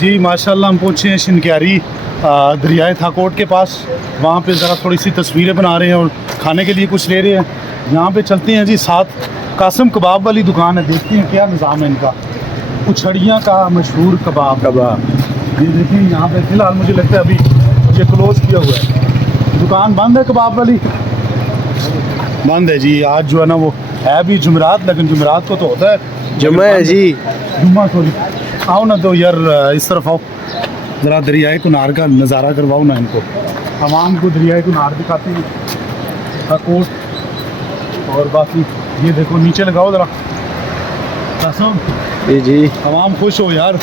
जी माशाल्लाह हम पहुँचे हैं शिनक्यारी दरियाए थाकोट के पास। वहाँ पे ज़रा थोड़ी सी तस्वीरें बना रहे हैं और खाने के लिए कुछ ले रहे हैं। यहाँ पे चलते हैं जी, साथ कासिम कबाब वाली दुकान है, देखते हैं क्या निज़ाम है इनका। उछड़ियाँ का मशहूर कबाब ये देखिए यहाँ पे फ़िलहाल मुझे लगता है अभी ये क्लोज़ किया हुआ है, दुकान बंद है कबाब वाली, बंद है जी। आज जो है ना वो है भी जुमेरात, लेकिन जुमेरात को तो होता है जुम्मा है जी, जुम्मा सॉरी। आओ ना तो यार इस तरफ आओ, ज़रा दरियाए कुनार का नज़ारा करवाओ ना इनको, आवाम को दरियाए कुनार दिखाते हैं थाकोट। और बाकी ये देखो नीचे लगाओ ज़रा कसम जी आवाम खुश हो यार।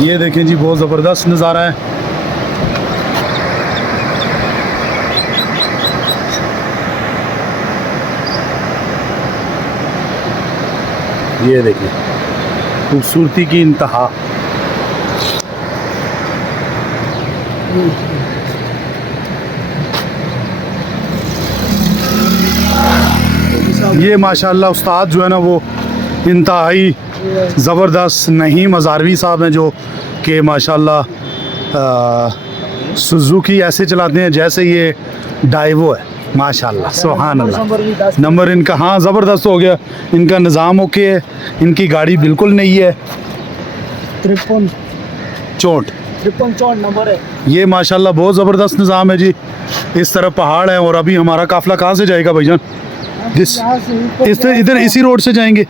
ये देखें जी बहुत ज़बरदस्त नज़ारा है। ये देखिए खूबसूरती की इंतहा। ये माशाल्लाह उस्ताद जो है ना वो इंतहाई ज़बरदस्त नहीम हज़ारवी साहब हैं, जो कि माशाल्लाह सुजुकी ऐसे चलाते हैं जैसे ये डाइवो है। माशाल्लाह सुभान अल्लाह, नंबर इनका हाँ ज़बरदस्त हो गया, इनका निज़ाम ओके है, इनकी गाड़ी बिल्कुल नहीं है। 53 चोट नंबर है। ये माशाल्लाह बहुत ज़बरदस्त निज़ाम है जी। इस तरफ पहाड़ है और अभी हमारा काफ़िला कहाँ से जाएगा भाईजान? इस इधर इसी रोड से जाएंगे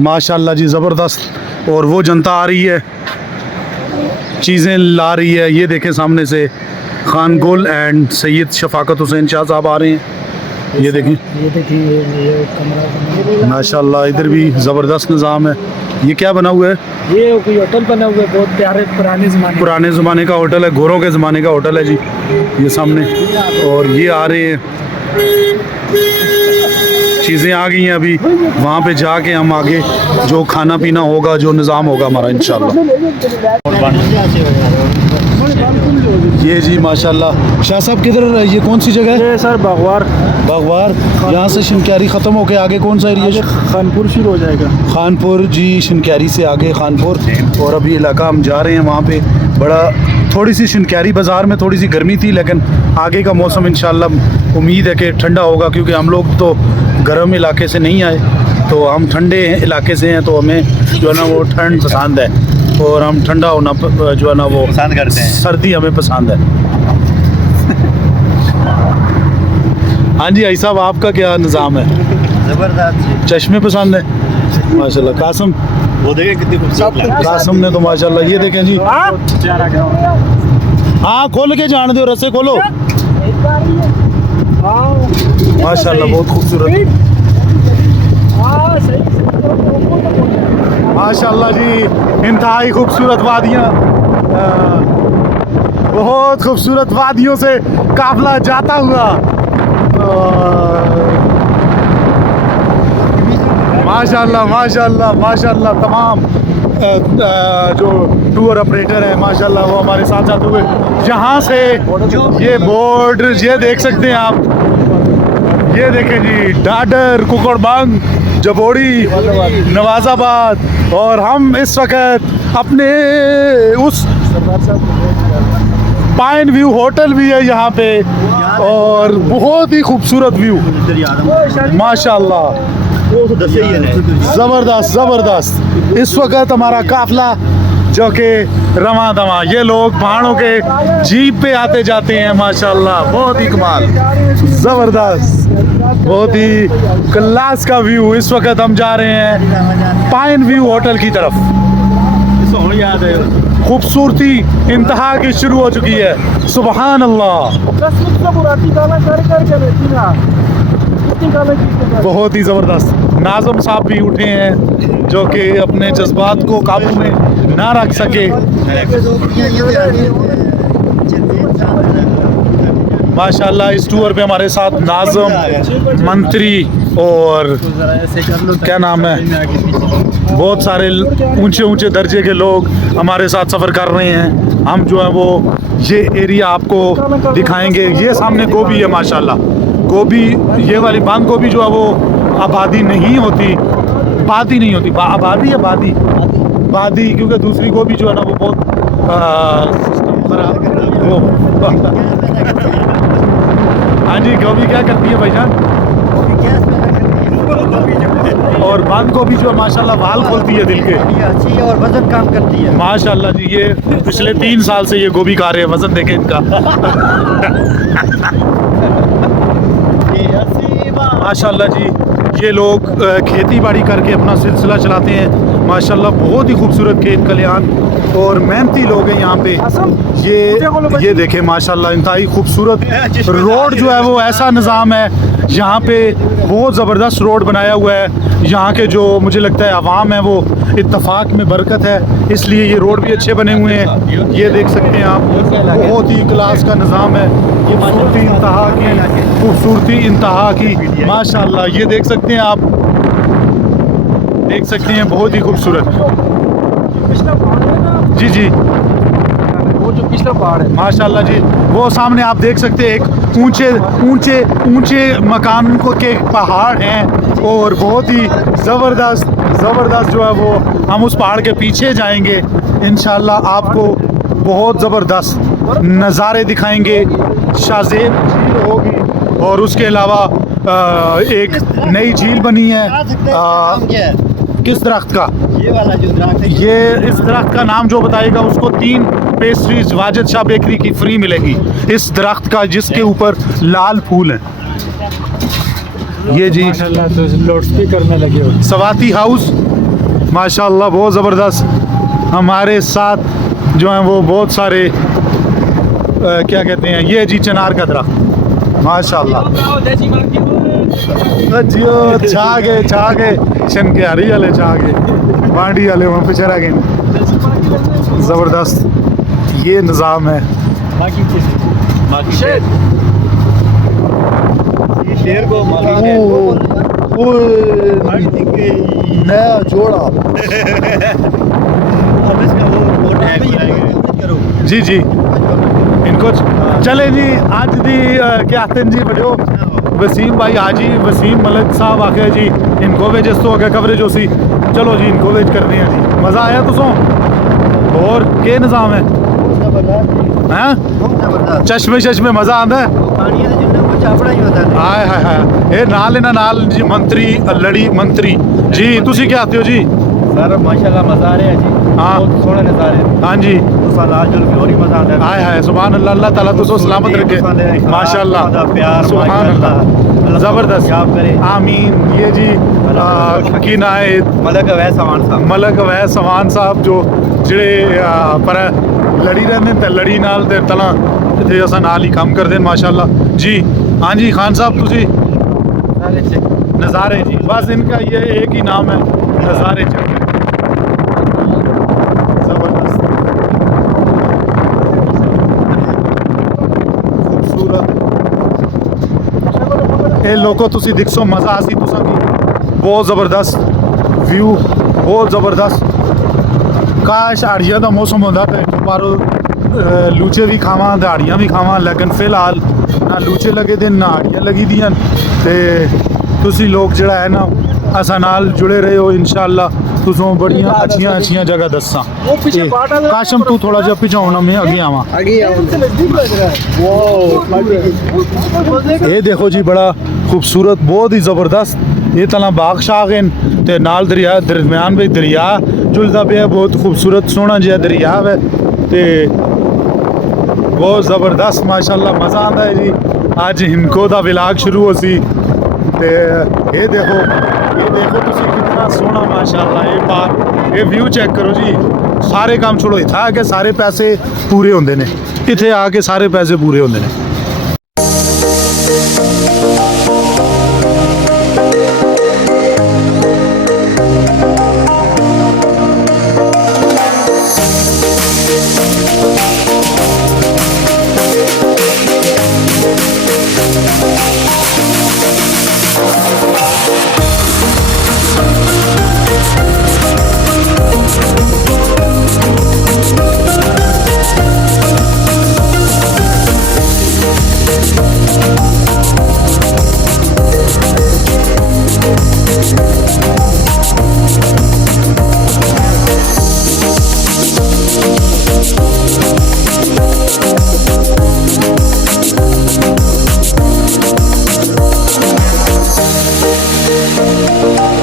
माशाल्लाह जी, ज़बरदस्त। और वो जनता आ रही है, चीज़ें ला रही है। ये देखें सामने से खान गुल एंड सैयद शफाकत हुसैन शाह साहब आ रहे हैं। ये देखिए ये कमरा माशाल्लाह, इधर भी ज़बरदस्त निज़ाम है। ये क्या बना हुआ है? ये कोई होटल बना हुआ है, बहुत प्यारे पुराने ज़माने का होटल है, गोरों के ज़माने का होटल है जी ये सामने। और ये आ रहे हैं, चीज़ें आ गई हैं, अभी वहाँ पे जाके हम आगे जो खाना पीना होगा, जो निज़ाम होगा हमारा इंशाल्लाह। ये जी माशाल्लाह। शाह साहब किधर, ये कौन सी जगह है? ये सर बागवार यहाँ से शिनक्यारी ख़त्म होके आगे कौन सा एरिया? खानपुर शुरू हो जाएगा। खानपुर जी, शिनक्यारी से आगे खानपुर। और अभी इलाका हम जा रहे हैं वहाँ पे, बड़ा थोड़ी सी शिनक्यारी बाज़ार में थोड़ी सी गर्मी थी, लेकिन आगे का मौसम इंशाल्लाह उम्मीद है कि ठंडा होगा, क्योंकि हम लोग तो गर्म इलाके से नहीं आए, तो हम ठंडे इलाके से हैं, तो हमें जो है ना वो ठंड पसंद है और हम ठंडा होना जो है ना वो पसंद करते हैं। सर्दी हमें पसंद है। हाँ जी, ऐसा साहब आपका क्या निज़ाम है? जबरदस्त। चश्मे पसंद है माशाल्लाह। कासिम, वो देखिए कितनी खूबसूरत। कासिम ने तो माशाल्लाह, ये देखें जी, हाँ खोल के जान दो, रस्से खोलो। माशाल्लाह बहुत खूबसूरत, माशाल्लाह जी, इंतहाई खूबसूरत वादियाँ, बहुत खूबसूरत वादियों से काफिला जाता हुआ। माशाल्लाह माशाल्लाह माशाल्लाह। तमाम जो टूर ऑपरेटर है माशाल्लाह वो हमारे साथ जाते हुए, यहाँ से ये बोर्ड ये देख सकते हैं आप। ये देखें जी, डाडर, कुकड़बंग, जबोड़ी, नवाज़ाबाद। और हम इस वक्त अपने उस पाइन व्यू होटल भी है यहाँ पे, और बहुत ही खूबसूरत व्यू माशाल्लाह, ज़बरदस्त ज़बरदस्त। इस वक्त हमारा काफिला जो कि रवां दवां, ये लोग पहाड़ों के जीप पे आते जाते हैं माशाल्लाह, बहुत ही कमाल, ज़बरदस्त, बहुत ही क्लास का व्यू। इस वक्त हम जा रहे हैं पाइन व्यू होटल की तरफ। याद है, खूबसूरती इंतहा की शुरू हो चुकी है, सुबहान अल्लाह। बहुत ही ज़बरदस्त। नाज़म साहब भी उठे हैं, जो कि अपने जज्बात को काबू में ना रख सके। माशाल्लाह इस टूर पे हमारे साथ नाज़म, मंत्री और क्या नाम है, बहुत सारे ऊंचे ऊंचे दर्जे के लोग हमारे साथ सफ़र कर रहे हैं। हम जो है वो ये एरिया आपको दिखाएंगे। ये सामने गोभी है माशाल्लाह, गोभी, ये वाली बांध गोभी जो है वो आबादी नहीं होती, बादी नहीं होती, आबादी या बादी, बादी, क्योंकि दूसरी गोभी जो है ना वो बहुत सिस्टम खराब वो हाँ जी, गोभी क्या करती है भाईजान? और बंद गोभी जो है माशाल्लाह बाल खोलती है दिल के। अच्छी है और वजन कम करती है। माशाल्लाह जी, ये पिछले 3 साल से ये गोभी खा रहे हैं, वजन देखें इनका। माशाल्लाह जी, ये लोग खेती बाड़ी करके अपना सिलसिला चलाते हैं। माशाल्लाह बहुत ही खूबसूरत खेत खलिहान और मेहनती लोग हैं यहाँ पे। ये देखें माशाल्लाह इंतहाई खूबसूरत रोड जो है वो ऐसा निज़ाम है यहाँ पे, बहुत ज़बरदस्त रोड बनाया हुआ है। यहाँ के जो मुझे लगता है अवाम है वो इत्तफाक में बरकत है, इसलिए ये रोड भी अच्छे बने हुए हैं। ये देख सकते हैं आप, बहुत ही क्लास का निज़ाम है। खूबसूरती इंतहा की, खूबसूरती इंतहा की माशाल्लाह। ये देख सकते हैं आप, देख सकते हैं बहुत ही खूबसूरत। जी जी, वो जो पिछला पहाड़ है माशाल्लाह जी, वो सामने आप देख सकते हैं एक ऊंचे ऊंचे ऊंचे मकान को के पहाड़ हैं और बहुत ही ज़बरदस्त जो है वो, हम उस पहाड़ के पीछे जाएंगे इंशाल्लाह, आपको बहुत ज़बरदस्त नज़ारे दिखाएंगे। शाहज़ेब झील होगी और उसके अलावा एक नई झील बनी है। किस दरख्त का? ये वाला जो दरख्त है, ये इस दरख्त का नाम जो बताएगा उसको 3 पेस्ट्रीज वाजिद शाह बेकरी की फ्री मिलेगी, इस दरख्त का जिसके ऊपर लाल फूल हैं। ये जी माशाल्लाह, तो लाउड स्पीकर में लगे हो। सवाती हाउस माशाल्लाह बहुत ज़बरदस्त। हमारे साथ जो हैं वो बहुत सारे क्या कहते हैं, ये जी चिनार का दरख्त माशाल्लाह। जियो छा गए शनक्यारी वाले छा गए, बांडी वाले वहाँ पे चरा गए। ज़बरदस्त ये निज़ाम है। ये शेर को नया जोड़ा। अब इसका वो टैग लगाएंगे। जी जी, इनको चले जी आज दी क्या आते हैं जी बड़ो वसीम भाई हाजी वसीम मलिक साहब आखे जी, इनको वेज इस तो अगर कवरेज हो सी, चलो जी इनको वेज करने हैं जी। मज़ा आया तुसों? और के निज़ाम है हैं? चश्मे मज़ा आता है। हाय हाय हाय, नाल इन्हां नाल जी मंत्री लड़ी मंत्री जी, तुसी क्या आते हो जी? सर माशाल्लाह मज़ा आ रहा है जी, हाँ। बहुत सोहने नज़ारे। हाँ जी, और ही मज़ा आता है। हाय हाय, सुभान अल्लाह, अल्लाह ताला तुसो सलामत रखे माशाल्लाह। प्यार सुभान अल्लाह, ज़बरदस्त, याद करे। आमीन। ये जी की नाए मलक अवैस सवान साहब, मलक अवैस सवान साहब जो जिहड़े पर लड़ी रहंदे ते लड़ी नाल ते तला ते असां नाल ही काम करदे माशाल्लाह जी। हाँ जी खान साहब, तुसी नज़ारे जी, बस इनका ये एक ही नाम है, नज़ारे चेक। ज़बरदस्त खूबसूरत ये लोगों तुसी दिखसो, मज़ा आसी तुसा की, बहुत ज़बरदस्त व्यू, बहुत ज़बरदस्त। काश हाड़िया का मौसम होता तो पर लूचे भी खावा ते हाड़ियाँ भी खावा, लेकिन फिलहाल ना लूचे लगे दे ना हाड़ियाँ लगी दियां ते तुसी लोग जड़ा है ना असा नाल जुड़े रहे हो। इंशाअल्लाह तुसों बड़ियां अच्छियां जगह दसा। काशम तू थोड़ा जिहा पिछा होना, मैं अगे आवा। ये देखो जी बड़ा खूबसूरत, बहुत ही ज़बरदस्त। ये तला बाग शाग हैं ते नाल दरिया, दरम्यान में दरिया जुलदा पे, बहुत खूबसूरत सोहना जिहा दरिया है ते बहुत ज़बरदस्त माशाल्लाह मज़ा आता है जी। अज हिमको दा विलाग शुरू हो सी ते ये देखो तुसी कितना सोहना माशाल्लाह। ये बात ये व्यू चेक करो जी, सारे काम छोड़ो, इत्थे आके सारे पैसे पूरे होंदे ने, इत्थे आके सारे पैसे पूरे होंदे ने। We'll be right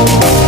back.